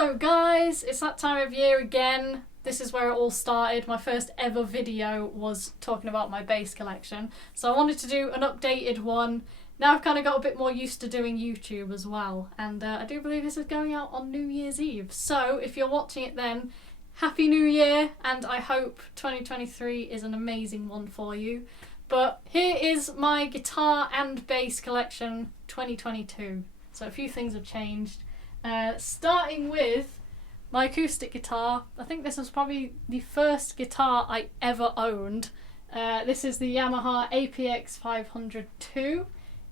Hello guys, it's that time of year again. This is where it all started. My first ever video was talking about my bass collection. So I wanted to do an updated one. Now I've kind of got a bit more used to doing YouTube as well. And I do believe this is going out on New Year's Eve. So if you're watching it then, Happy New Year, and I hope 2023 is an amazing one for you. But here is my guitar and bass collection 2022. So a few things have changed. Starting with my acoustic guitar. I think this was probably the first guitar I ever owned. This is the Yamaha APX 502.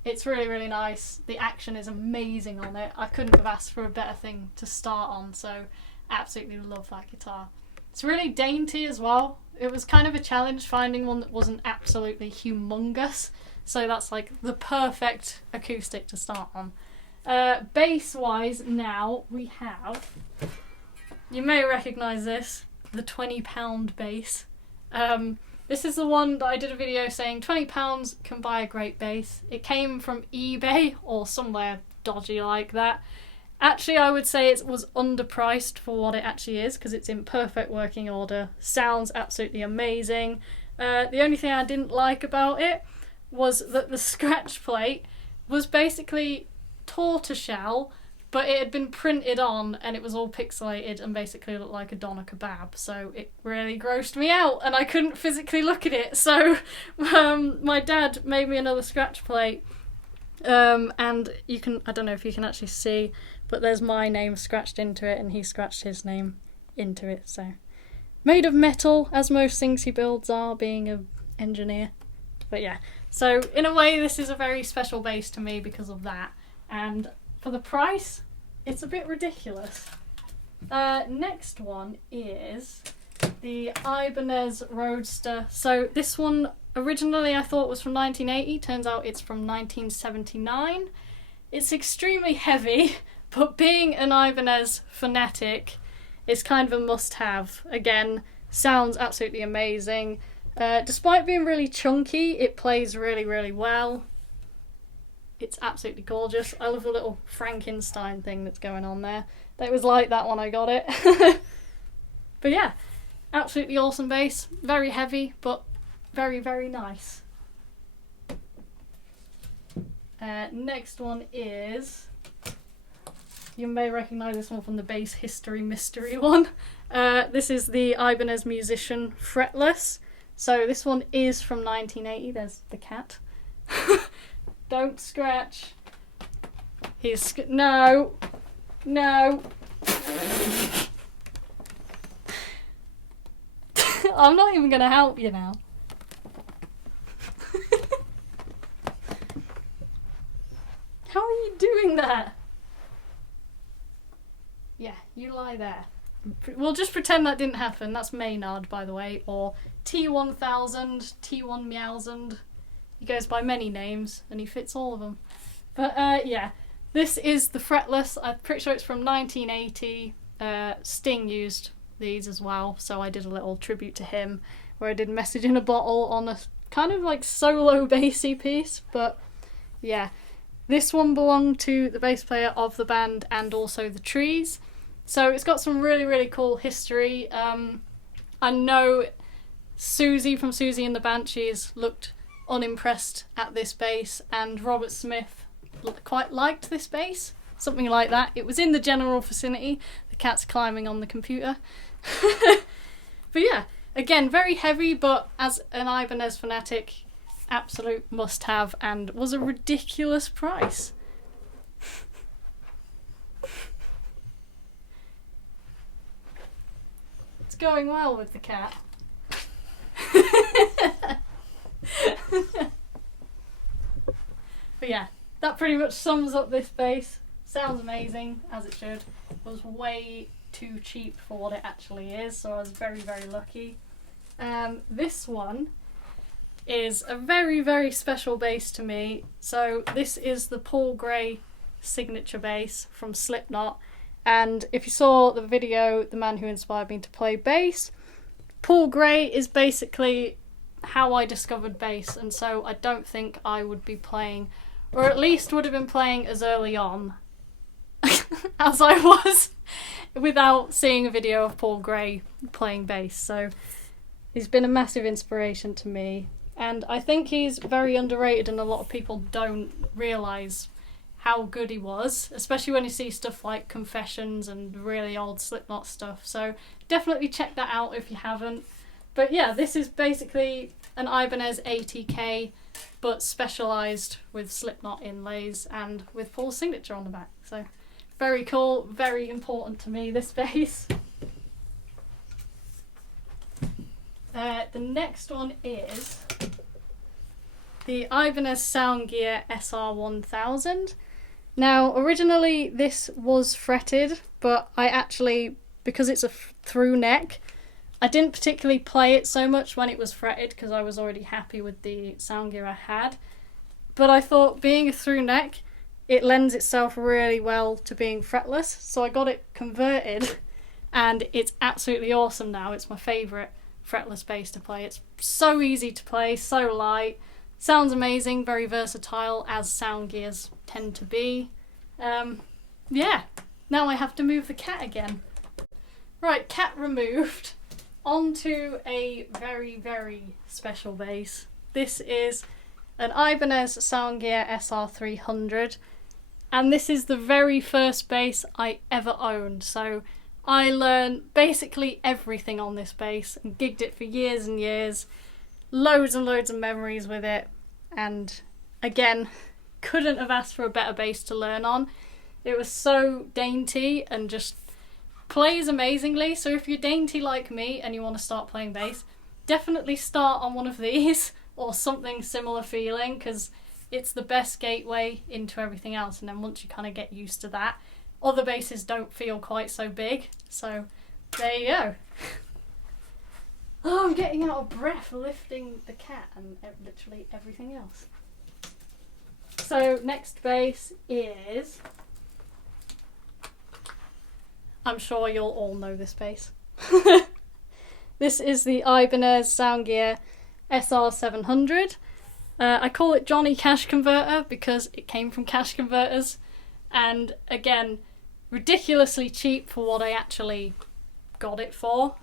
It's really, really nice. The action is amazing on it. I couldn't have asked for a better thing to start on, so absolutely love that guitar. It's really dainty as well. It was kind of a challenge finding one that wasn't absolutely humongous, so that's like the perfect acoustic to start on. Bass wise now we have, you may recognise this, the £20 bass. This is the one that I did a video saying £20 can buy a great bass. It came from eBay or somewhere dodgy like that. Actually I would say it was underpriced for what it actually is because it's in perfect working order, sounds absolutely amazing. The only thing I didn't like about it was that the scratch plate was basically tortoiseshell, but it had been printed on and it was all pixelated and basically looked like a doner kebab, so it really grossed me out and I couldn't physically look at it. So my dad made me another scratch plate, and you can, I don't know if you can actually see, but there's my name scratched into it and he scratched his name into it. So made of metal, as most things he builds are, being an engineer. But yeah, so in a way this is a very special bass to me because of that. And for the price, it's a bit ridiculous. Next one is the Ibanez Roadster. So this one originally I thought was from 1980, turns out it's from 1979. It's extremely heavy, but being an Ibanez fanatic, it's kind of a must-have. Again, sounds absolutely amazing. Despite being really chunky, it plays really, really well. It's absolutely gorgeous. I love the little Frankenstein thing that's going on there. That was like that when I got it. But yeah, absolutely awesome bass. Very heavy, but very, very nice. Next one is, you may recognise this one from the Bass History Mystery one. This is the Ibanez Musician Fretless. So this one is from 1980. There's the cat. Don't scratch. No. No. I'm not even going to help you now. How are you doing that? Yeah, you lie there. We'll just pretend that didn't happen. That's Maynard, by the way, or T1000, T1000. He goes by many names and he fits all of them. But yeah, this is the Fretless. I'm pretty sure it's from 1980. Sting used these as well, so I did a little tribute to him where I did Message in a Bottle on a kind of like solo bassy piece. But yeah, this one belonged to the bass player of the band and also the Trees. So it's got some really, really cool history. I know Susie from Susie and the Banshees looked unimpressed at this bass, and Robert Smith quite liked this bass, something like that. It was in the general vicinity. The cat's climbing on the computer. But yeah, again, very heavy, but as an Ibanez fanatic, absolute must-have, and was a ridiculous price. It's going well with the cat. But yeah, that pretty much sums up this bass. Sounds amazing, as it should. It was way too cheap for what it actually is, so I was very, very lucky. This one is a very, very special bass to me. So this is the Paul Gray signature bass from Slipknot, and if you saw the video, The Man Who Inspired Me to Play Bass, Paul Gray is basically how I discovered bass, and so I don't think I would be playing, or at least would have been playing as early on as I was without seeing a video of Paul Gray playing bass. So he's been a massive inspiration to me, and I think he's very underrated and a lot of people don't realise how good he was, especially when you see stuff like Confessions and really old Slipknot stuff. So definitely check that out if you haven't. But yeah, this is basically an Ibanez ATK, but specialised with Slipknot inlays and with Paul's signature on the back. So very cool, very important to me, this bass. The next one is the Ibanez Soundgear SR1000. Now, originally this was fretted, but I actually, because it's a through neck, I didn't particularly play it so much when it was fretted because I was already happy with the Soundgear I had. But I thought being a through neck, it lends itself really well to being fretless, so I got it converted and it's absolutely awesome now. It's my favourite fretless bass to play. It's so easy to play, so light, sounds amazing, very versatile as Soundgears tend to be. Yeah, now I have to move the cat again. Right, cat removed. Onto a very, very special bass. This is an Ibanez Soundgear SR300, and this is the very first bass I ever owned. So I learned basically everything on this bass and gigged it for years and years. Loads and loads of memories with it, and again, couldn't have asked for a better bass to learn on. It was so dainty and just plays amazingly. So if you're dainty like me and you want to start playing bass, definitely start on one of these or something similar feeling, because it's the best gateway into everything else. And then once you kind of get used to that, other basses don't feel quite so big. So there you go. Oh, I'm getting out of breath lifting the cat and literally everything else. So next bass is, I'm sure you'll all know this bass. This is the Ibanez Soundgear SR700. I call it Johnny Cash Converter because it came from Cash Converters, and again, ridiculously cheap for what I actually got it for,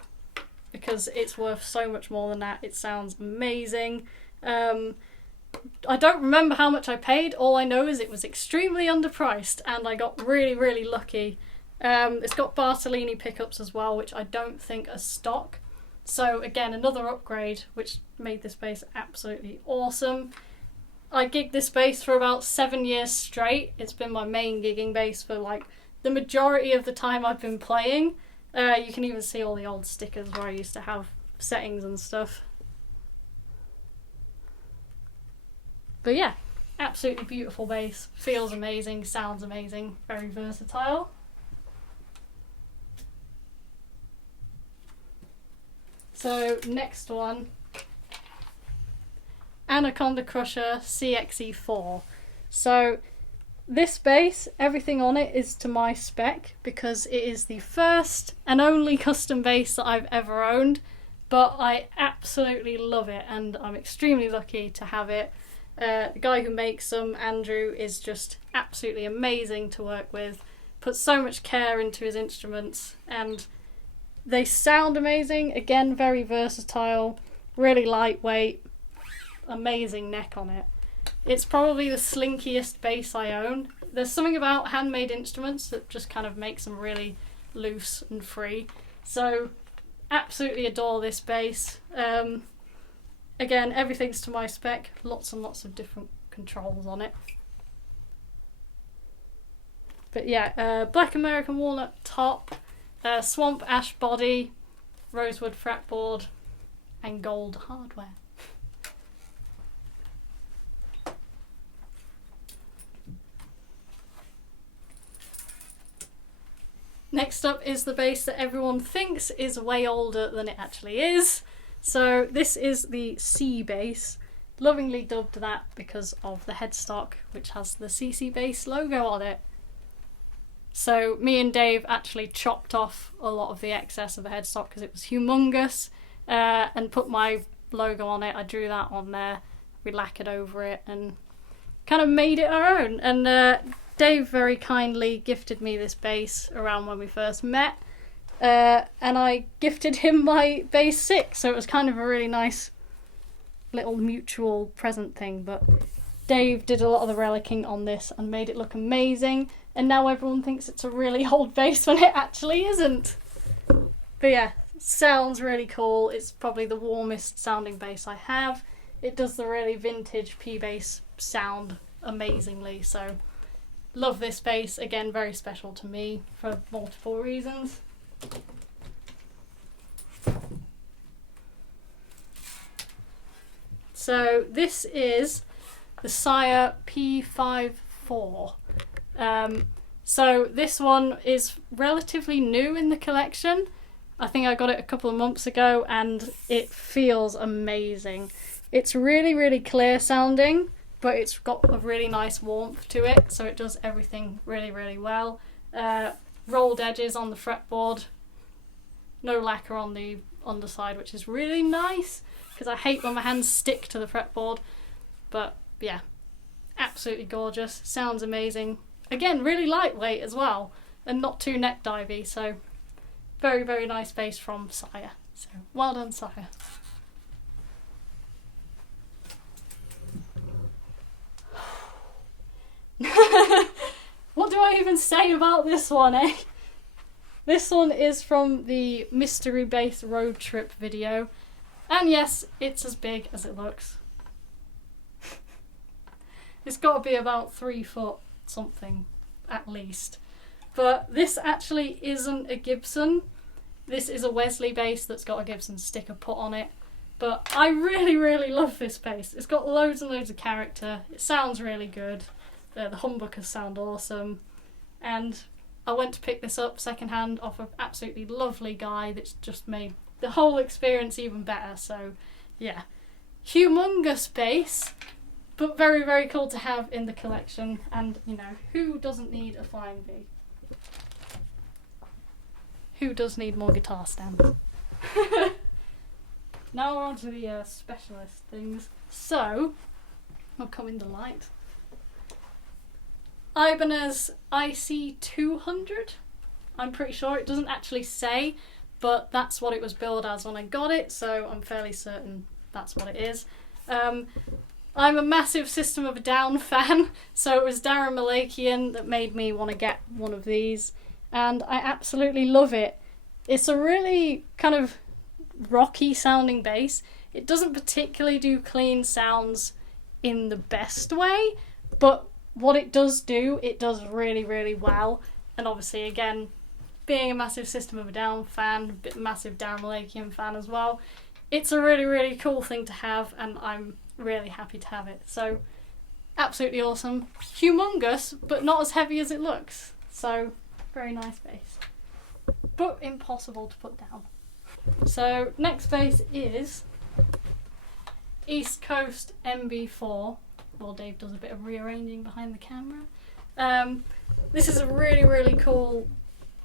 because it's worth so much more than that. It sounds amazing. I don't remember how much I paid. All I know is it was extremely underpriced and I got really, really lucky. It's got Bartolini pickups as well, which I don't think are stock. So again, another upgrade, which made this bass absolutely awesome. I gigged this bass for about 7 years straight. It's been my main gigging bass for like the majority of the time I've been playing. You can even see all the old stickers where I used to have settings and stuff. But yeah, absolutely beautiful bass. Feels amazing, sounds amazing, very versatile. So next one, Anaconda Crusher CXE4. So this bass, everything on it is to my spec because it is the first and only custom bass that I've ever owned, but I absolutely love it and I'm extremely lucky to have it. The guy who makes them, Andrew, is just absolutely amazing to work with, puts so much care into his instruments, and they sound amazing. Again, very versatile, really lightweight, amazing neck on it. It's probably the slinkiest bass I own. There's something about handmade instruments that just kind of makes them really loose and free. So absolutely adore this bass. Again, everything's to my spec, lots and lots of different controls on it. But yeah, black American walnut top, swamp ash body, rosewood fretboard, and gold hardware. Next up is the bass that everyone thinks is way older than it actually is. So this is the C bass, lovingly dubbed that because of the headstock, which has the Cici bass logo on it. So me and Dave actually chopped off a lot of the excess of the headstock because it was humongous, and put my logo on it. I drew that on there, we lacquered over it and kind of made it our own. And Dave very kindly gifted me this bass around when we first met, and I gifted him my bass 6, so it was kind of a really nice little mutual present thing. But Dave did a lot of the relicking on this and made it look amazing, and now everyone thinks it's a really old bass when it actually isn't. But yeah, sounds really cool. It's probably the warmest sounding bass I have. It does the really vintage P-bass sound amazingly, so love this bass. Again, very special to me for multiple reasons. So this is the Sire P54. So this one is relatively new in the collection. I think I got it a couple of months ago and it feels amazing. It's really, really clear sounding, but it's got a really nice warmth to it, so it does everything really, really well. Rolled edges on the fretboard, no lacquer on the underside, which is really nice, because I hate when my hands stick to the fretboard. But yeah, absolutely gorgeous, sounds amazing. Again, really lightweight as well, and not too neck divey, so very, very nice bass from Sire. So well done, Sire. What do I even say about this one, eh? This one is from the Mystery Bass Road Trip video, and yes, it's as big as it looks. It's got to be about 3 foot something at least. But this actually isn't a Gibson. This is a Wesley bass that's got a Gibson sticker put on it. But I really, really love this bass. It's got loads and loads of character. It sounds really good. The humbuckers sound awesome. And I went to pick this up secondhand off an absolutely lovely guy that's just made the whole experience even better. So yeah, humongous bass, but very, very cool to have in the collection. And you know, who doesn't need a Flying V? Who does need more guitar stands? Now we're on to the specialist things. So, I'll come in the light. Ibanez IC200. I'm pretty sure, it doesn't actually say, but that's what it was billed as when I got it, so I'm fairly certain that's what it is. I'm a massive System of a Down fan, so it was Darren Malakian that made me want to get one of these, and I absolutely love it. It's a really kind of rocky sounding bass. It doesn't particularly do clean sounds in the best way, but what it does really, really well. And obviously, again, being a massive System of a Down fan, a massive Darren Malakian fan as well, it's a really, really cool thing to have, and I'm really happy to have it. So, absolutely awesome. Humongous, but not as heavy as it looks. So, very nice bass. But impossible to put down. So, next bass is East Coast MB4. Well, Dave does a bit of rearranging behind the camera. This is a really, really cool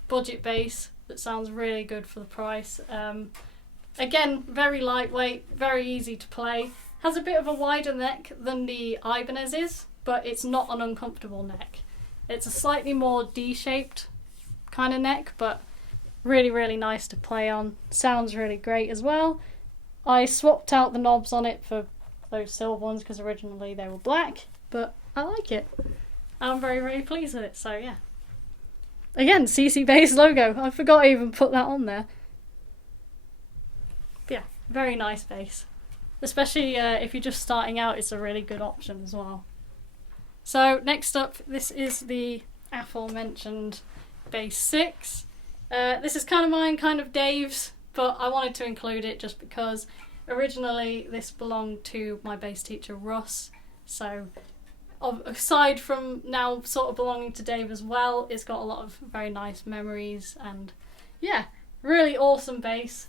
budget bass that sounds really good for the price. Again, very lightweight, very easy to play. Has a bit of a wider neck than the Ibanez is, but it's not an uncomfortable neck. It's a slightly more D-shaped kind of neck, but really, really nice to play on. Sounds really great as well. I swapped out the knobs on it for those silver ones because originally they were black, but I like it. I'm very, very pleased with it, so yeah. Again, Cici Bass logo. I forgot I even put that on there. But yeah, very nice bass. Especially if you're just starting out, it's a really good option as well. So next up, this is the aforementioned bass 6. This is kind of mine, kind of Dave's, but I wanted to include it just because originally this belonged to my bass teacher Russ, so aside from now sort of belonging to Dave as well, it's got a lot of very nice memories, and yeah, really awesome bass.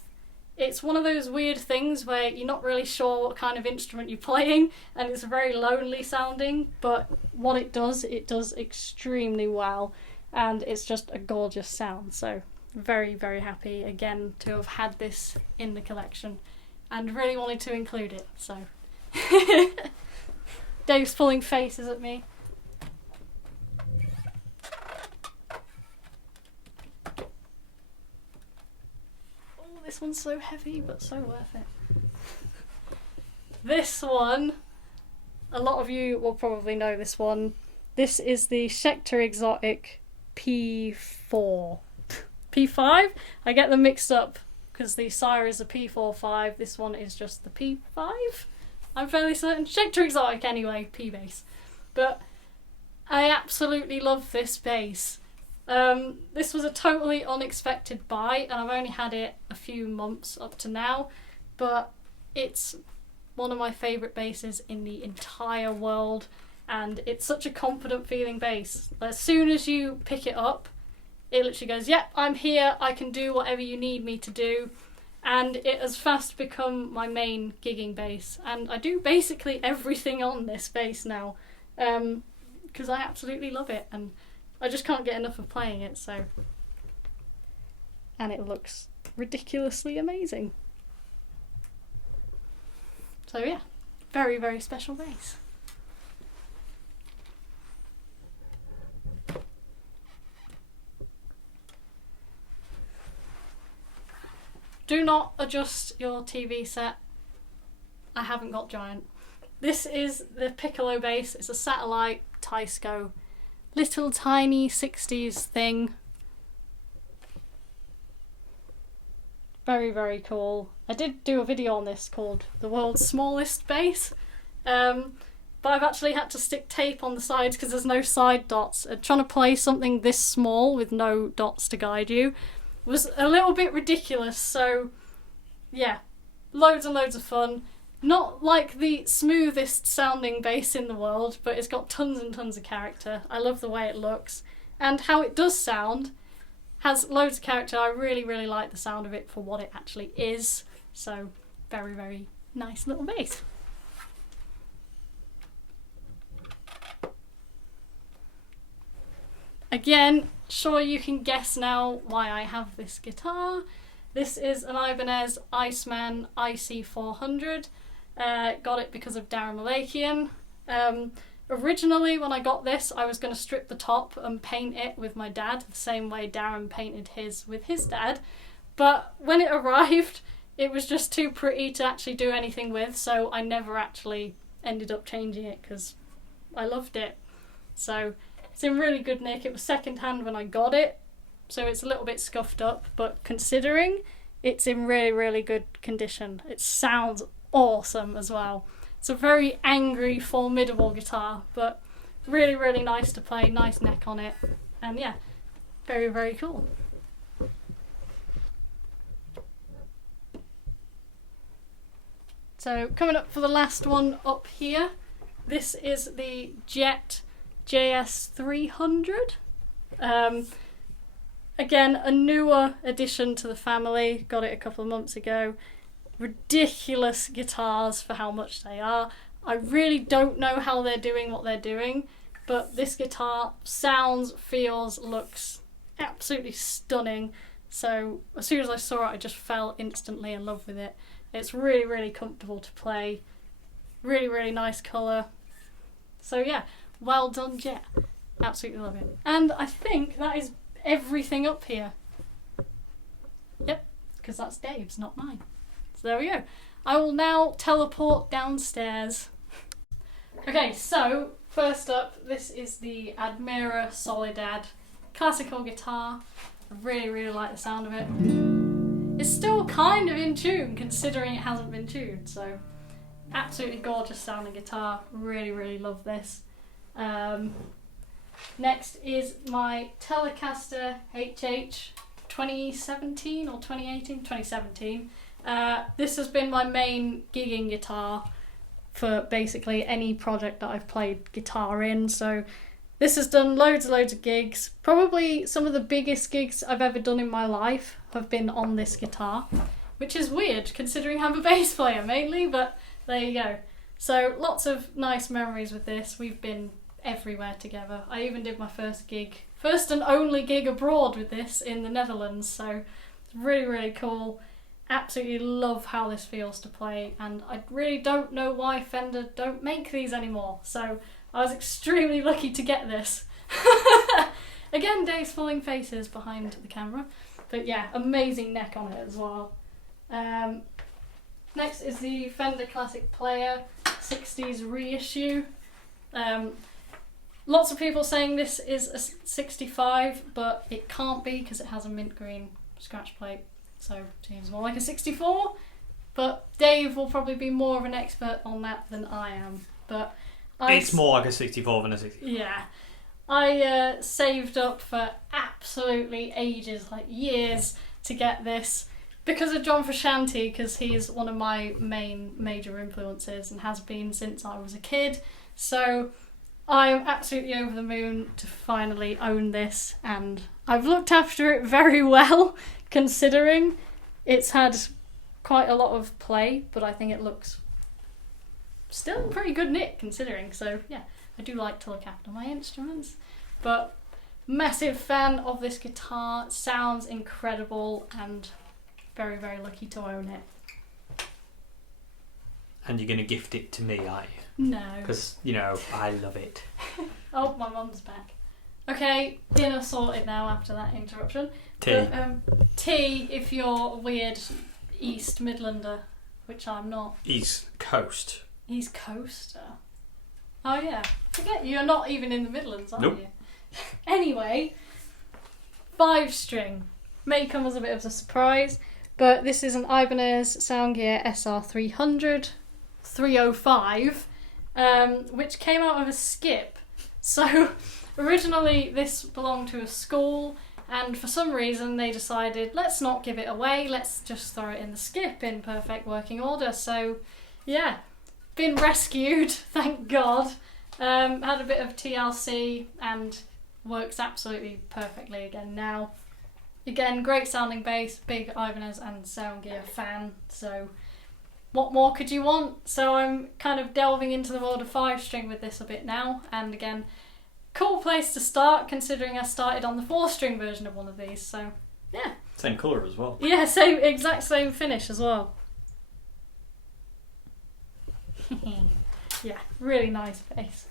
It's one of those weird things where you're not really sure what kind of instrument you're playing, and it's very lonely sounding, but what it does extremely well, and it's just a gorgeous sound. So very, very happy again to have had this in the collection, and really wanted to include it, so Dave's pulling faces at me. this one's so heavy, but so worth it. This one, a lot of you will probably know this one. This is the Schecter Exotic P4. P5? I get them mixed up because the Sire is a P45, this one is just the P5? I'm fairly certain. Schecter Exotic anyway, P bass. But I absolutely love this bass. This was a totally unexpected buy, and I've only had it a few months up to now, but it's one of my favourite basses in the entire world, and it's such a confident feeling bass. As soon as you pick it up, it literally goes, yep, I'm here, I can do whatever you need me to do, and it has fast become my main gigging bass, and I do basically everything on this bass now, because I absolutely love it, and I just can't get enough of playing it, so... And it looks ridiculously amazing. So yeah, very, very special bass. Do not adjust your TV set. I haven't got giant. This is the piccolo bass. It's a satellite Teisco. Little tiny 60s thing. Very, very cool. I did do a video on this called The World's Smallest Bass. But I've actually had to stick tape on the sides because there's no side dots. Trying to play something this small with no dots to guide you was a little bit ridiculous, so yeah, loads and loads of fun. Not like the smoothest sounding bass in the world, but it's got tons and tons of character. I love the way it looks, and how it does sound has loads of character. I really, really like the sound of it for what it actually is, so very, very nice little bass. Again, sure you can guess now why I have this guitar. This is an Ibanez Iceman IC400. Got it because of Darren Malakian. Originally when I got this I was going to strip the top and paint it with my dad the same way Darren painted his with his dad, but when it arrived it was just too pretty to actually do anything with, so I never actually ended up changing it because I loved it. So it's in really good nick. It was second hand when I got it, so it's a little bit scuffed up, but considering it's in really, really good condition. It sounds awesome as well. It's a very angry, formidable guitar, but really, really nice to play, nice neck on it, and yeah, very, very cool. So coming up for the last one up here, this is the Jet JS300. Again, a newer addition to the family, got it a couple of months ago. Ridiculous guitars for how much they are. I really don't know how they're doing what they're doing, but this guitar sounds, feels, looks absolutely stunning. So as soon as I saw it I just fell instantly in love with it. It's really, really comfortable to play. Really, really nice colour. So yeah, well done Jet. Absolutely love it. And I think that is everything up here. Yep, because that's Dave's, not mine. So there we go. I will now teleport downstairs. Okay, so first up, this is the Admira Soledad classical guitar. I really, really like the sound of it. It's still kind of in tune considering it hasn't been tuned, so absolutely gorgeous sounding guitar. Really, really love this. Next is my Telecaster HH 2017 or 2018? 2017. This has been my main gigging guitar for basically any project that I've played guitar in, so this has done loads and loads of gigs. Probably some of the biggest gigs I've ever done in my life have been on this guitar, which is weird considering I'm a bass player mainly, but there you go. So lots of nice memories with this. We've been everywhere together. I even did my first and only gig abroad with this in the Netherlands, so it's really, really cool. Absolutely love how this feels to play, and I really don't know why Fender don't make these anymore, so I was extremely lucky to get this. Again, Dave's falling faces behind the camera, but yeah, amazing neck on it as well. Next is the Fender Classic Player 60s reissue. Lots of people saying this is a 65, but it can't be because it has a mint green scratch plate, so it seems more like a 64. But Dave will probably be more of an expert on that than I am. But it's more like a 64 than a 64. Yeah. I saved up for absolutely ages, like years, to get this because of John Frusciante, because he's one of my main major influences and has been since I was a kid. So I'm absolutely over the moon to finally own this, and I've looked after it very well considering it's had quite a lot of play, but I think it looks still pretty good nick considering. So yeah, I do like to look after my instruments. But massive fan of this guitar, it sounds incredible, and very, very lucky to own it. And you're going to gift it to me, aren't you? No. Because, you know, I love it. Oh, my mum's back. Okay, dinner sorted now after that interruption. Tea. But, tea if you're a weird East Midlander, which I'm not. East Coast. East Coaster. Oh yeah, forget you're not even in the Midlands, are Nope. you? Anyway, 5-string. May come as a bit of a surprise, but this is an Ibanez Soundgear SR300 305, which came out of a skip. So originally this belonged to a school, and for some reason they decided, let's not give it away, let's just throw it in the skip in perfect working order. So yeah, been rescued, thank God. Had a bit of TLC and works absolutely perfectly again now. Again, great sounding bass, big Ibanez and Soundgear fan, so what more could you want? So I'm kind of delving into the world of 5-string with this a bit now, and again, cool place to start considering I started on the 4-string version of one of these, so yeah. Same colour as well. Yeah, exact same finish as well. Yeah, really nice bass.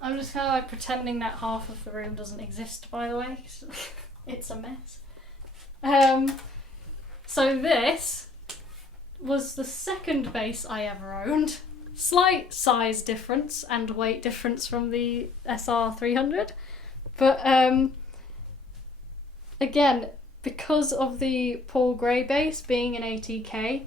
I'm just kind of like pretending that half of the room doesn't exist, by the way. It's a mess. So this was the second bass I ever owned. Slight size difference and weight difference from the SR300. But again, because of the Paul Gray bass being an ATK,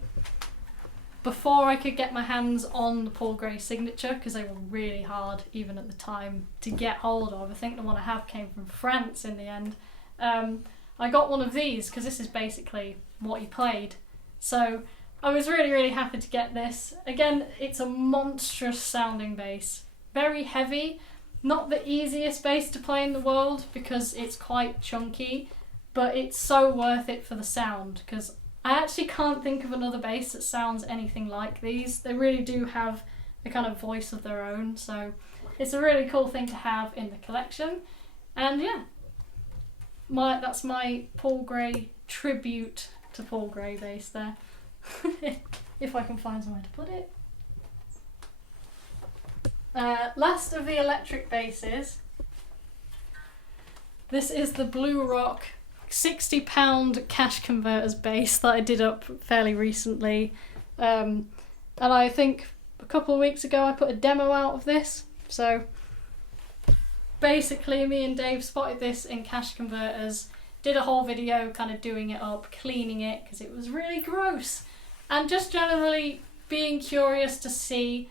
before I could get my hands on the Paul Gray signature, because they were really hard even at the time to get hold of, I think the one I have came from France in the end, I got one of these because this is basically what he played. So I was really, really happy to get this. Again, it's a monstrous sounding bass. Very heavy, not the easiest bass to play in the world because it's quite chunky, but it's so worth it for the sound, because I actually can't think of another bass that sounds anything like these. They really do have a kind of voice of their own, so it's a really cool thing to have in the collection. And yeah, that's my Paul Gray tribute to Paul Gray bass there. If I can find somewhere to put it. Last of the electric basses. This is the Blue Rock £60 cash converters bass that I did up fairly recently, and I think a couple of weeks ago I put a demo out of this. So basically me and Dave spotted this in cash converters, did a whole video kind of doing it up, cleaning it because it was really gross, and just generally being curious to see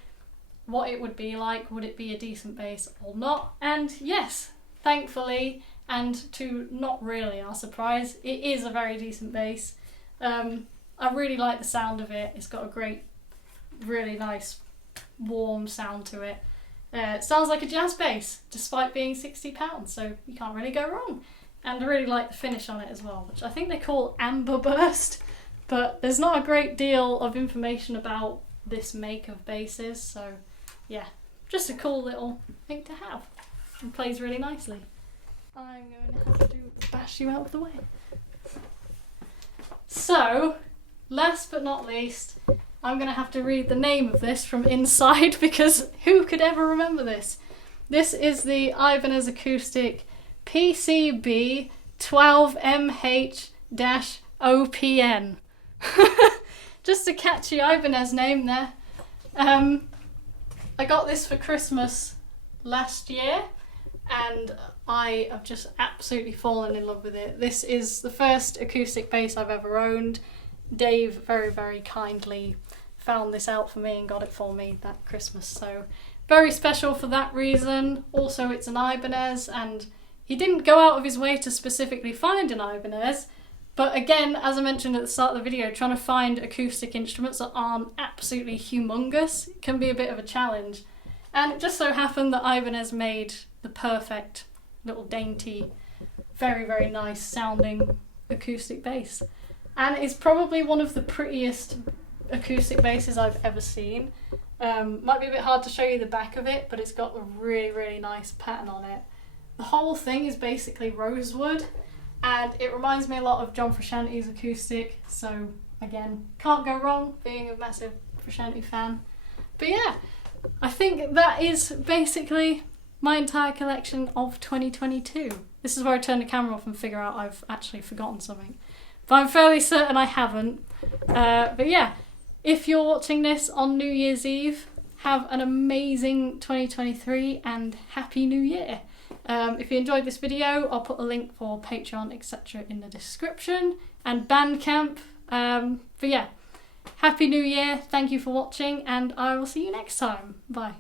what it would be like, would it be a decent bass or not. And yes, thankfully, and to not really our surprise, it is a very decent bass. I really like the sound of it. It's got a great, really nice warm sound to it. It sounds like a jazz bass despite being £60, so you can't really go wrong. And I really like the finish on it as well, which I think they call amber burst, but there's not a great deal of information about this make of basses, so yeah, just a cool little thing to have. It plays really nicely. I'm going to have to bash you out of the way. So, last but not least, I'm going to have to read the name of this from inside because who could ever remember this? This is the Ibanez Acoustic PCB 12MH OPN. Just a catchy Ibanez name there. I got this for Christmas last year and I have just absolutely fallen in love with it. This is the first acoustic bass I've ever owned. Dave very, very kindly found this out for me and got it for me that Christmas, so very special for that reason. Also, it's an Ibanez and he didn't go out of his way to specifically find an Ibanez, but again, as I mentioned at the start of the video, trying to find acoustic instruments that aren't absolutely humongous can be a bit of a challenge. And it just so happened that Ibanez made the perfect little dainty, very, very nice sounding acoustic bass. And it's probably one of the prettiest acoustic basses I've ever seen. Might be a bit hard to show you the back of it, but it's got a really, really nice pattern on it. The whole thing is basically rosewood, and it reminds me a lot of John Frusciante's acoustic, so again, can't go wrong being a massive Frusciante fan. But yeah, I think that is basically my entire collection of 2022. This is where I turn the camera off and figure out I've actually forgotten something. But I'm fairly certain I haven't. But yeah, if you're watching this on New Year's Eve, have an amazing 2023 and Happy New Year. If you enjoyed this video, I'll put a link for Patreon, etc. in the description, and Bandcamp. But yeah, Happy New Year, thank you for watching, and I will see you next time. Bye.